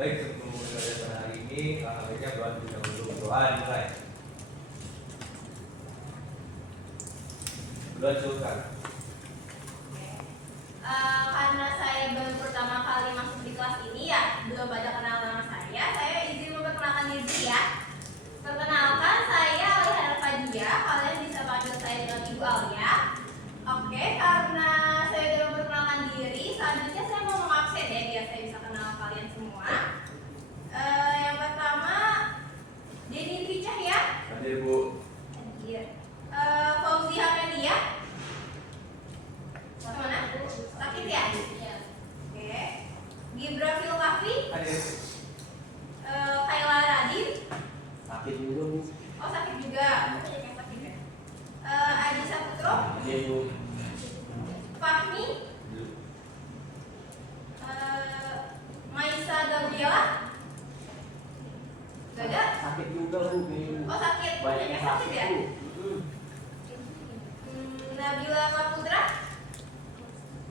Baik, sebelum mulai pada hari ini, baiknya doa dulu. Doa dimulai. Doa silakan. Karena saya baru pertama kali masuk di kelas ini ya, belum pada kenal nama saya izin memperkenalkan diri ya. Perkenalkan, saya Alihara Fadia, kalian bisa panggil saya dengan Ibu Alia. Oke, karena saya sudah memperkenalkan diri, selanjutnya saya mau mengabsen ya, biar saya bisa kenal kalian semua. Yang pertama, Denny Dwi Cahya. Hadir, Bu. Hadir. Fauzi Hamedia. Mana? Sakit ya? Oke. Gibra Filkafi. Hadir. Kayla Radin. Sakit juga, Bu. Oh, sakit juga. Yang sakit ya. Adi Saputro. Hadir, Bu. Fahmi. Maisa Gabriela. Gak ada? Sakit juga, Bu. Oh, sakit. Banyak Yang yang sakit sakit, ya? Bu. Nabila Kaputra.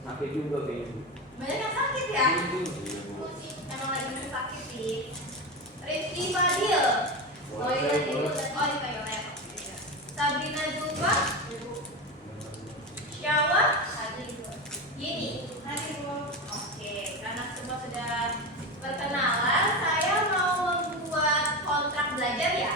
Sakit juga kayaknya, Bu. Banyak yang sakit ya? Iya, Bu. Emang lagi bener sakit sih. Rizky Fadil. Oh iya, Boleh. oh di toilet. Sabrina Zulfa. Syawa. Gini. Oke, karena semua sudah perkenalan, saya mau membuat kontrak belajar ya.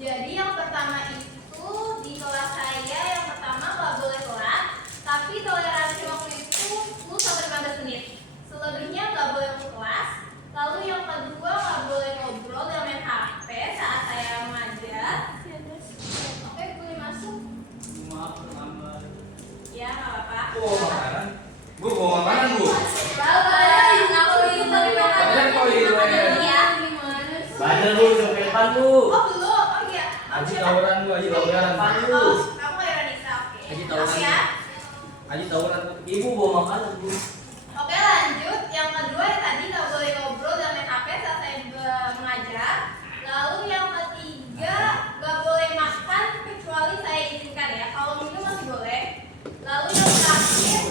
Jadi yang pertama itu di kelas saya yang pertama nggak boleh telat, tapi toleransi waktu itu 10 sampai 15 menit. Selebihnya nggak boleh masuk kelas. Lalu yang kedua nggak boleh ngobrol dan main HP saat saya mengajar. Oke, boleh masuk? Maaf, terlambat. Ya, nggak apa-apa. Oh, makanan. Bu, bawa makanan, Bu. Bye-bye. Aku itu tapi Kalian kok makanan ya. Bandel, Bu. Coketan, Bu. Oh, belum. Oh iya. Haji tawuran, Bu. Haji tawuran. Oh, kamu Ironisa, oke. Haji tawuran. Oke ya. Haji tawuran, Bu. Ibu bawa makanan, Bu. Oke, lanjut. Yang kedua yang tadi nggak boleh ngobrol dan main HP saat saya mengajar. Lalu yang ketiga nggak boleh makan kecuali saya izinkan ya. Kalau minum masih boleh. Lalu yang terakhir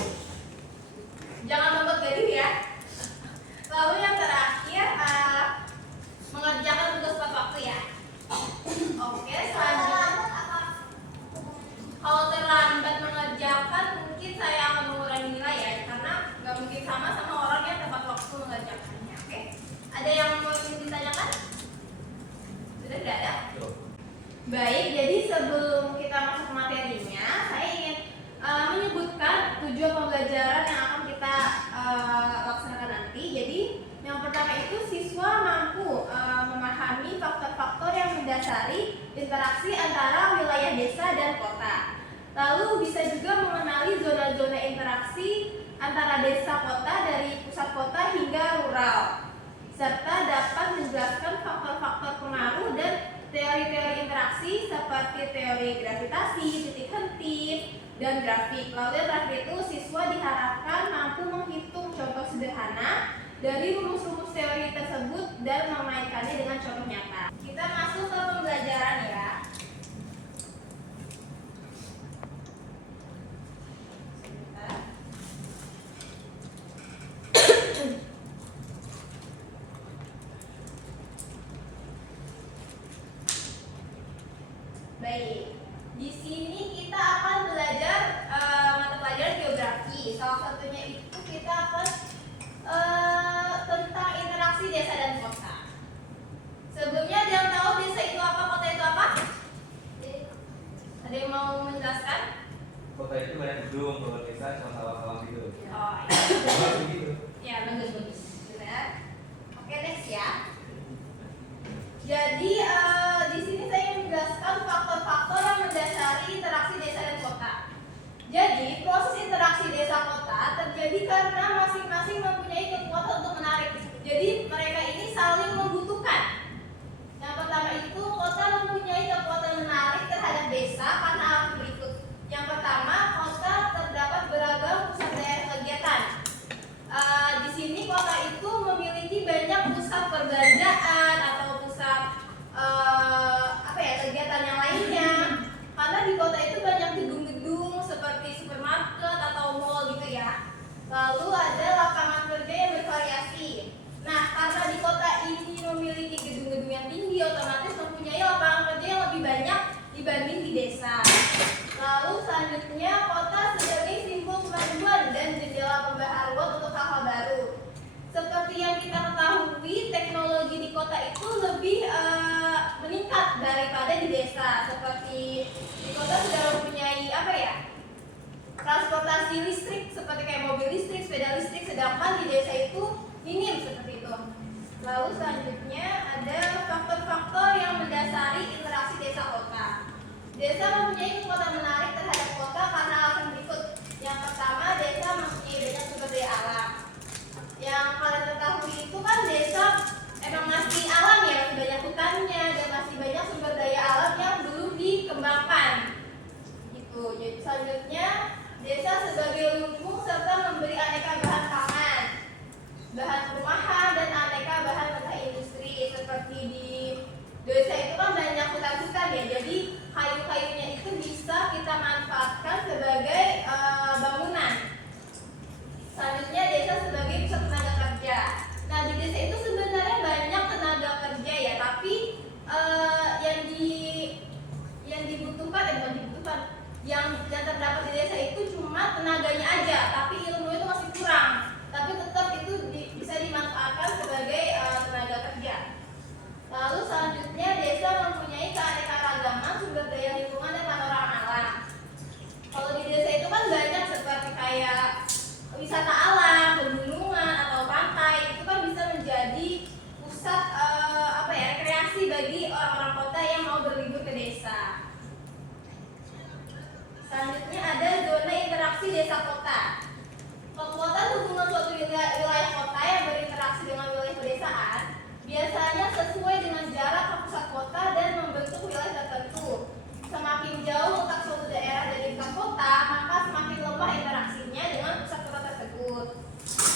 jangan membuat gaduh ya. Lalu yang terakhir mengerjakan tugas tepat waktu ya. Oke, selanjutnya kalau terlambat mengerjakan mungkin saya akan mengurangi nilai ya, karena nggak mungkin sama orang yang tepat waktu mengerjakannya. Oke, ada yang mau ditanyakan? Sudah tidak ada? Baik, jadi sebelum kita masuk ke materinya, saya ingin menyebutkan tujuan pembelajaran yang akan kita laksanakan nanti. Jadi yang pertama itu siswa mampu memahami faktor-faktor yang mendasari interaksi antara wilayah desa dan kota. Lalu bisa juga mengenali zona-zona interaksi antara desa kota dari pusat kota hingga rural, serta dapat menjelaskan faktor-faktor pengaruh dan teori-teori interaksi seperti teori gravitasi, titik henti, dan grafik. Lalu yang terakhir itu siswa diharapkan mampu menghitung contoh sederhana dari rumus-rumus teori tersebut dan memainkannya dengan contoh nyata. Kita masuk ke pembelajaran ya. Baik, di sini kita akan belajar mata pelajaran geografi. Salah satunya itu kita akan tentang interaksi desa dan kota. Sebelumnya ada yang tahu desa itu apa, kota itu apa? Ada yang mau menjelaskan? Kota itu banyak gedung, kalau desa cuma sawah-sawah gitu. Oh iya. Cuma begitu. Ya, bagus. Benar. Oke, next ya. Jadi di sini saya ingin menjelaskan faktor-faktor yang mendasari interaksi desa dan kota. Jadi proses interaksi desa kota terjadi karena masing-masing mempunyai kekuatan untuk menarik. Jadi mereka ini saling membutuhkan. Yang pertama itu kota mempunyai kekuatan menarik terhadap desa karena hal berikut. Yang pertama, kota terdapat beragam pusat daerah kegiatan. Di sini kota itu memiliki banyak pusat perbelanjaan atau pusat kegiatan yang lainnya. Karena di kota itu banyak gedung-gedung seperti supermarket atau mall gitu ya. Lalu ada lapangan kerja yang bervariasi. Nah, karena di kota ini memiliki gedung-gedung yang tinggi, otomatis mempunyai lapangan kerja yang lebih banyak dibanding di desa. Lalu selanjutnya, kota sebagai simbol kemajuan dan jendela pembaharuan untuk hal-hal baru. Seperti yang kita ketahui, teknologi di kota itu lebih meningkat daripada di desa. Seperti di kota sudah mempunyai transportasi listrik seperti kayak mobil listrik, sepeda listrik, sedangkan di desa itu minim seperti itu. Lalu selanjutnya ada faktor-faktor yang mendasari interaksi desa kota. Desa mempunyai kekuatan menarik terhadap kota karena alasan berikut. Yang pertama, desa mempunyai banyak sumber daya alam. Yang kalian ketahui itu kan desa emang masih alam ya, masih banyak hutannya dan masih banyak sumber daya alam yang belum dikembangkan. Gitu. Jadi selanjutnya, desa sebagai lumbung serta memberi aneka bahan pangan, bahan rumahan dan aneka bahan mentah industri. Seperti di desa itu kan banyak hutan-hutan ya, jadi kayu-kayunya itu bisa kita manfaatkan sebagai bangunan. Selanjutnya, desa sebagai pusat tenaga kerja. Nah, di desa itu sebenarnya banyak tenaga kerja ya, tapi yang terdapat di desa itu cuma tenaganya aja, tapi ilmu itu masih kurang. Tapi tetap itu bisa dimanfaatkan sebagai tenaga kerja. Lalu selanjutnya, desa mempunyai keanekaragaman sumber daya lingkungan dan panorama alam. Kalau di desa itu kan banyak seperti kayak wisata alam, pegunungan atau pantai, itu kan bisa menjadi pusat rekreasi bagi orang-orang kota yang mau berlibur ke desa. Selanjutnya ada zona interaksi desa kota. Kekuatan hubungan suatu wilayah kota yang berinteraksi dengan wilayah pedesaan biasanya sesuai dengan jarak ke pusat kota dan membentuk wilayah tertentu. Semakin jauh letak suatu daerah dari pusat kota, maka semakin lemah interaksinya dengan pusat kota tersebut.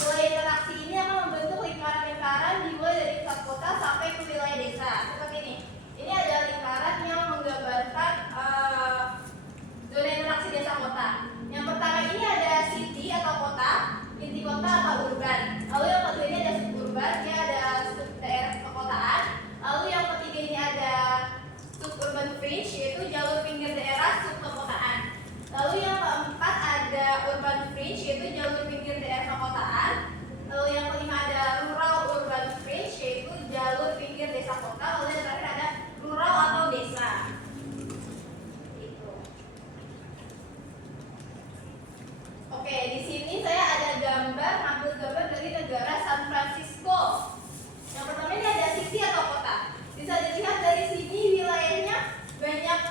Wilayah interaksi ini akan membentuk lingkaran-lingkaran dimulai dari pusat kota sampai ke wilayah desa. Seperti ini. Ini adalah lingkaran yang menggambarkan zona interaksi desa kota. Yang pertama ini ada city atau kota, inti kota atau urban. Lalu yang kedua ini ada suburban, dia ada daerah perkotaan. Lalu yang ketiga ini ada suburban fringe, yaitu jalur pinggir daerah subperkotaan. Lalu yang keempat ada urban fringe, yaitu jalur pinggir daerah perkotaan. Lalu yang kelima ada rural urban fringe, yaitu jalur pinggir desa kota. Lalu yang terakhir ada rural atau desa. Oke, di sini saya ada ambil gambar dari negara San Francisco. Yang pertama ini ada city atau kota. Bisa dilihat dari sini wilayahnya banyak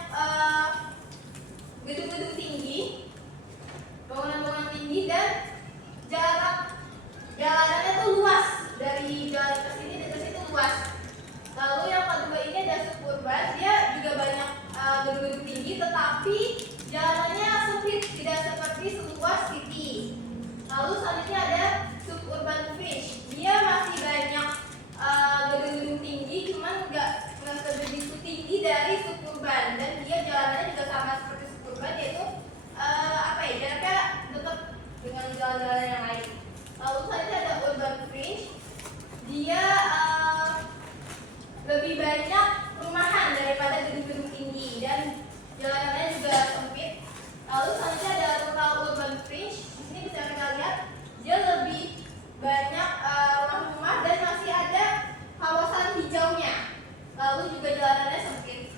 gedung-gedung tinggi, bangunan-bangunan tinggi, dan jarak jalanannya tuh luas, dari jalan ke sini dan ke situ luas. Lalu yang kedua ini ada suburban, dia juga banyak gedung-gedung tinggi, tetapi jalannya sempit, tidak seperti seluas city. Lalu selanjutnya ada suburban fringe, dia masih banyak gedung-gedung tinggi, cuman nggak sebegitu tinggi dari suburban, dan dia jalanannya juga sama seperti suburban, yaitu jaraknya dekat dengan jalan-jalan yang lain. Lalu selanjutnya ada urban fringe, dia lebih banyak perumahan daripada gedung-gedung tinggi dan jalanannya juga sempit. Lalu selanjutnya ada rural urban fringe. Di sini bisa kita lihat dia lebih banyak rumah-rumah dan masih ada kawasan hijaunya. Lalu juga jalanannya sempit.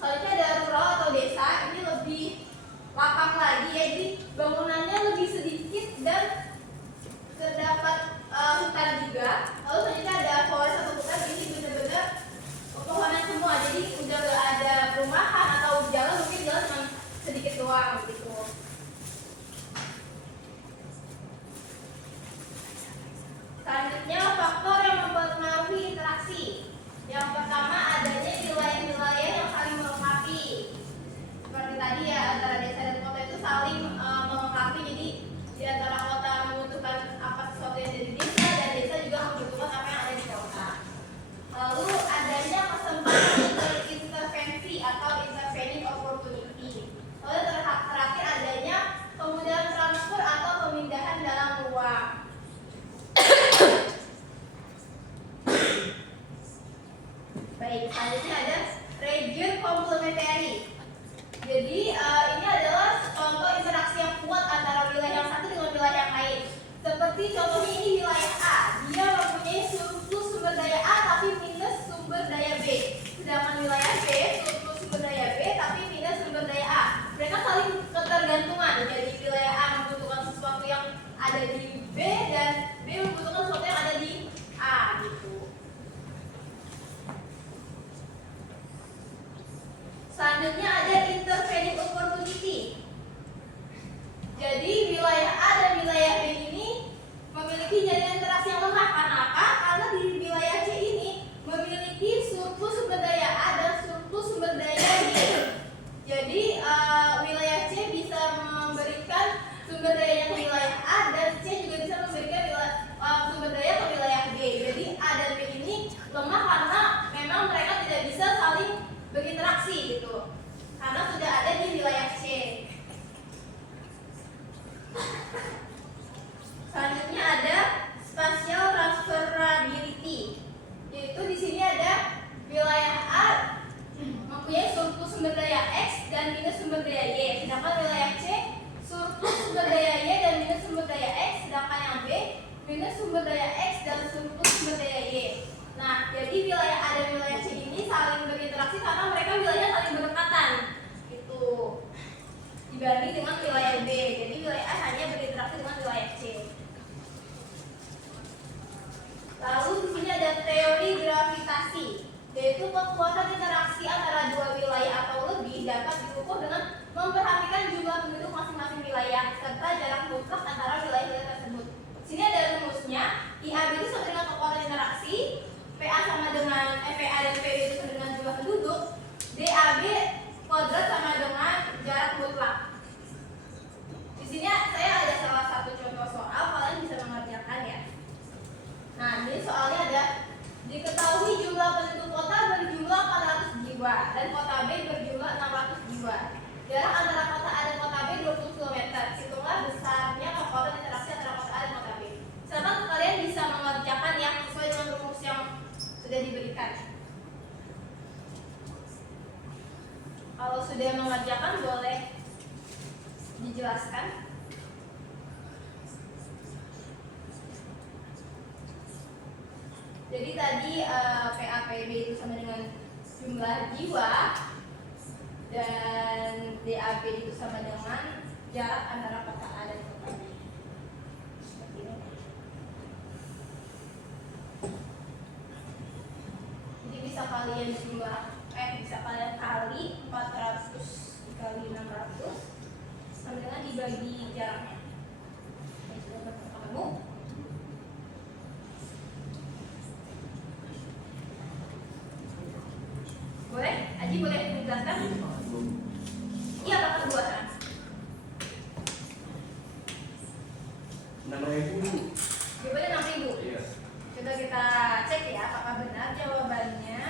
Selanjutnya ada rural atau desa. Ini lebih lapang lagi, jadi bangunannya lebih sedikit dan terdapat hutan juga. Lalu selanjutnya ada forest atau hutan. Ini benar-benar pepohonan semua, jadi udah gak ada perumahan atau jalan, mungkin jalan cuma sedikit doang gitu. Selanjutnya faktor yang mempengaruhi interaksi. Yang pertama adanya wilayah-wilayah yang saling melengkapi. Seperti tadi ya, antara desa dan kota itu saling melengkapi. Jadi di antara kota membutuhkan apa sesuatu yang ada di desa, dan desa juga membutuhkan apa yang ada di kota. Lalu adanya kesempatan berintervensi atau intervening opportunity. Lalu terakhir adanya kemudahan transfer atau pemindahan dalam ruang. Baik, selanjutnya ada region complementary. Jadi ini adalah contoh interaksi yang kuat antara wilayah yang satu dengan wilayah yang lain. Seperti contohnya ini wilayah A, dia mempunyai surplus sumber daya A tapi minus sumber daya B. Sedangkan wilayah B surplus sumber daya B tapi minus sumber daya A. Mereka saling ketergantungan. Jadi wilayah A membutuhkan sesuatu yang ada di B dan B membutuhkan sesuatu yang ada di A gitu. Selanjutnya ada intervening opportunity. Jadi wilayah A dan wilayah B ini memiliki jaringan interaksi yang lemah. Karena apa? Karena di wilayah C ini memiliki surplus sumber daya A dan surplus sumber daya B. Jadi wilayah C bisa memberikan sumber daya ke wilayah A dan C juga bisa memberikan sumber daya ke wilayah B. Jadi A dan B ini lemah karena memang mereka tidak bisa saling berinteraksi gitu. Karena sudah ada di wilayah C. Selanjutnya ada spatial transferability, yaitu di sini ada wilayah A mempunyai surplus sumber daya X dan minus sumber daya Y, sedangkan wilayah C surplus sumber daya Y dan minus sumber daya X, sedangkan yang B minus sumber daya X dan surplus sumber daya Y. Nah, jadi wilayah A dan wilayah C ini saling berinteraksi karena mereka wilayahnya saling berdekatan, gitu. Dibanding dengan wilayah B, jadi wilayah A hanya berinteraksi dengan wilayah C. Lalu di sini ada teori gravitasi, yaitu kekuatan interaksi antara dua wilayah atau lebih dapat diukur dengan memperhatikan jumlah penduduk masing-masing wilayah serta jarak mutlak antara wilayah-wilayah tersebut. Di sini ada rumusnya, IAB itu sama dengan kekuatan interaksi, PA sama dengan PA dan PB itu sama dengan jumlah penduduk, DAB kuadrat sama dengan jarak mutlak. Di sini saya ada salah satu contoh soal, kalian bisa mengerjakan ya. Nah, ini soalnya ada diketahui jumlah penduduk kota berjumlah 400 jiwa dan kota B berjumlah 600 jiwa. Jarak antara kota A dan kota B 20 km. Hitunglah besarnya kekuatan interaksi antara kota A dan kota B. Silakan kalian bisa mengerjakan yang sesuai dengan rumus yang sudah diberikan. Kalau sudah mengerjakan boleh dijelaskan. Jadi tadi PAPB itu sama dengan jumlah jiwa dan DAB itu sama dengan jarak antara kota A dan kota B. Seperti ini. Jadi bisa kalian bisa kalian kali 400 dikali 600 sama dengan dibagi jaraknya. Ini sudah ketemu. Boleh? Aji boleh menjelaskan? Iya, kakak dua kan? 6.000. Jawabannya 6.000. Iya. Coba kita cek ya, apakah benar jawabannya.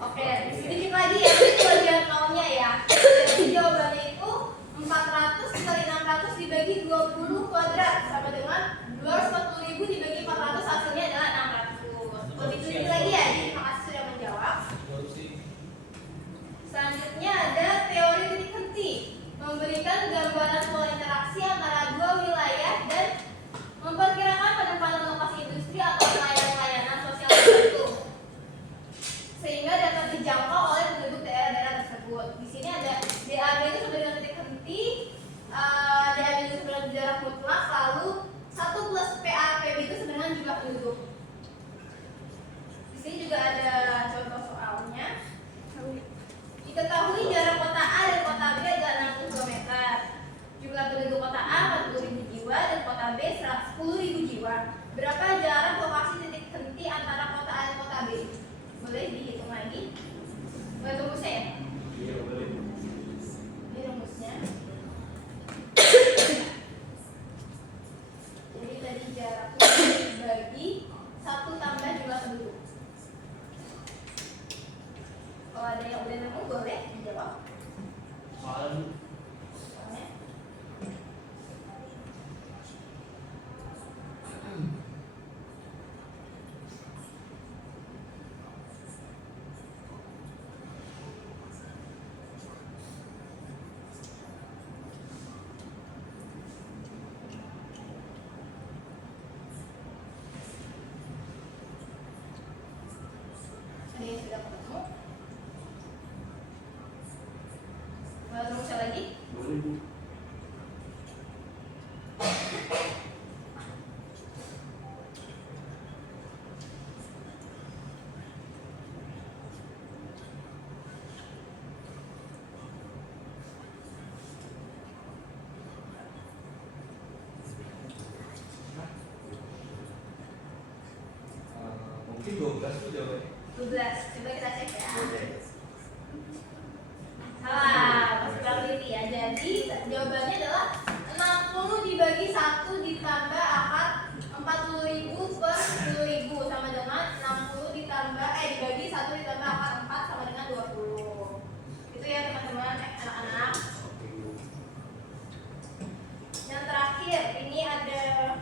Oke, sedikit lagi ya, ini bagian nolnya ya. Jadi jawabannya itu 400 kali 600 dibagi 20 kuadrat sama dengan 240.000 dibagi 400, hasilnya adalah 600. Lebih sedikit lagi ya, jadi terima kasih sudah menjawab. Selanjutnya ada teori titik henti, memberikan gambaran pola interaksi antara dua wilayah dan memperkirakan penempatan lokasi industri atau layanan sosial tertentu sehingga dapat dijangkau oleh penduduk daerah-daerah tersebut. Di sini ada DAB itu sama dengan titik henti, DAB itu sama dengan jarak mutlak, lalu 1 plus PAPB itu sama dengan jumlah penduduk. Di sini juga ada contoh soalnya. Diketahui jarak kota A dan kota B adalah 60 km. Jumlah penduduk kota A 40.000 jiwa dan kota B 10.000 jiwa. Berapa jarak lokasi titik henti antara kota A dan kota B? Boleh dihitung lagi? Boleh rumusnya ya? Iya, boleh. Ini rumusnya. Jadi tadi jaraknya dibagi 1 tambah jumlah penduduk. Kalau ada yang udah nemu boleh dijawab. Soalnya Soalnya 12 tuh jawabannya. 12. Coba kita cek ya. Oke. Salah, masih kurang teliti ya. Jadi jawabannya adalah 60 dibagi 1 ditambah akar 40.000 per 10.000 sama dengan 60 dibagi 1 ditambah akar 4 sama dengan 20. Itu ya teman-teman, anak-anak. Yang terakhir ini ada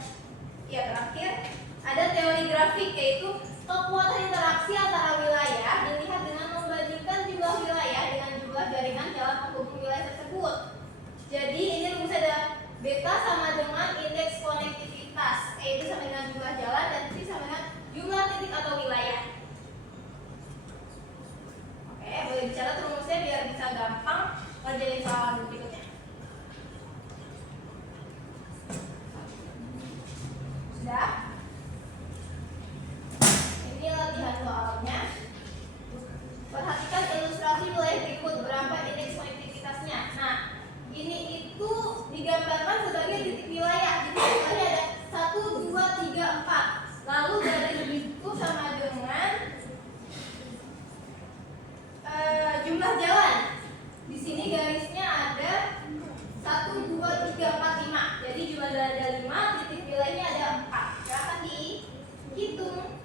teori grafik, yaitu kekuatan interaksi antara wilayah dilihat dengan membandingkan jumlah wilayah dengan jumlah jaringan jalan penghubung wilayah tersebut. Jadi ini rumusnya ada beta sama dengan indeks konektivitas, yaitu sama dengan jumlah jalan, dan T sama dengan jumlah titik atau wilayah. Oke, boleh dicatat rumusnya biar bisa gampang ngerjain soal berikutnya. Sudah? Ini latihan soalnya. Perhatikan ilustrasi wilayah berikut, berapa indeks konektivitasnya. Nah, ini itu digambarkan sebagai titik wilayah. Jadi wilayahnya ada 1, 2, 3, 4. Lalu garis itu sama dengan jumlah jalan. Di sini garisnya ada 1, 2, 3, 4, 5. Jadi jumlah jalan ada 5, titik wilayahnya ada 4. Silakan dihitung.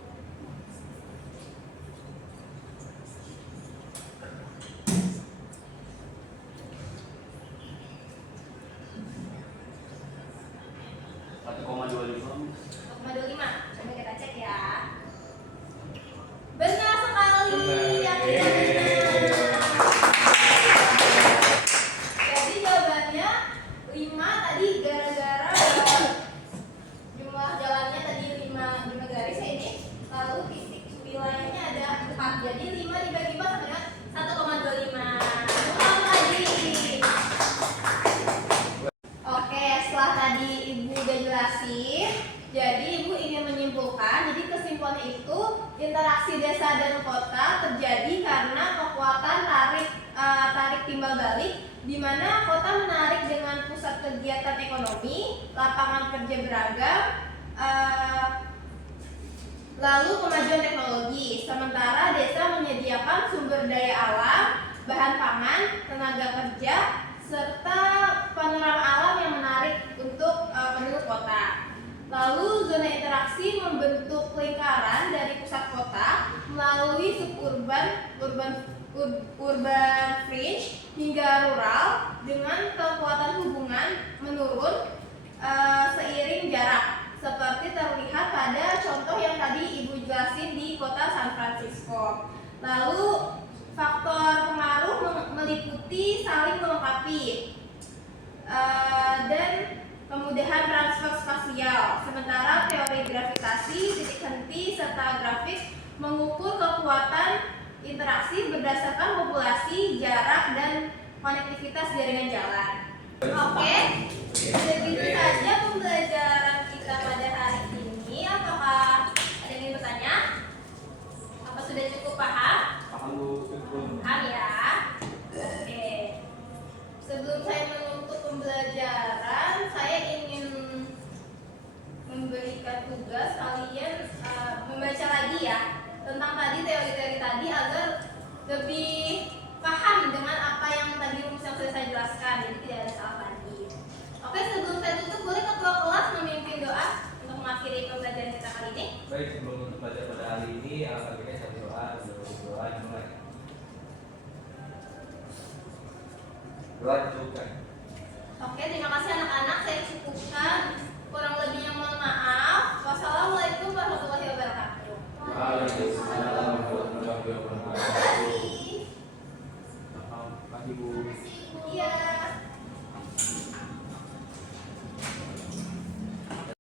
Coba kita cek ya. Benar sekali. Benar. Jadi jawabannya 5 tadi gara-gara jumlah jalannya tadi 5 garis ya ini. Lalu titik wilayahnya ada 4. Jadi 5 dibagi 4 sama dengan 1,25. Ulang lagi. Oke, setelah tadi Ibu udah jelasin, jadi Ibu ingin menyimpulkan. Jadi kesimpulannya itu interaksi desa dan kota terjadi karena kekuatan tarik timbal balik, di mana kota menarik dengan pusat kegiatan ekonomi, lapangan kerja beragam, lalu kemajuan teknologi. Sementara desa menyediakan sumber daya alam, bahan pangan, tenaga kerja, serta panorama alam yang menarik untuk penduduk kota. Lalu zona interaksi membentuk lingkaran dari pusat kota melalui suburban, urban fringe hingga rural dengan kekuatan hubungan menurun seiring jarak, seperti terlihat pada contoh yang tadi Ibu jelasin di kota San Francisco. Lalu faktor pengaruh meliputi saling melengkapi dan kemudahan transfer spasial. Sementara teori gravitasi, titik henti, serta grafik mengukur kekuatan interaksi berdasarkan populasi, jarak, dan konektivitas jaringan jalan. Oke, begitu saja pembelajaran kita pada hari ini. Apakah ada yang ingin bertanya? Apa sudah cukup paham? Paham Bu, cukup. Paham ya? Oke. Sebelum saya menutup pembelajaran, saya ingin memberikan tugas kalian membaca lagi ya tentang tadi teori-teori tadi agar lebih paham dengan apa yang tadi rumus yang sudah saya jelaskan, jadi tidak ada salah lagi. Oke, sebelum saya tutup, boleh ketua kelas memimpin doa untuk mengakhiri pembelajaran kita kali ini? Baik, sebelum untuk belajar pada hari ini, alhamdulillah satu doa dimulai. Doa cukupkan.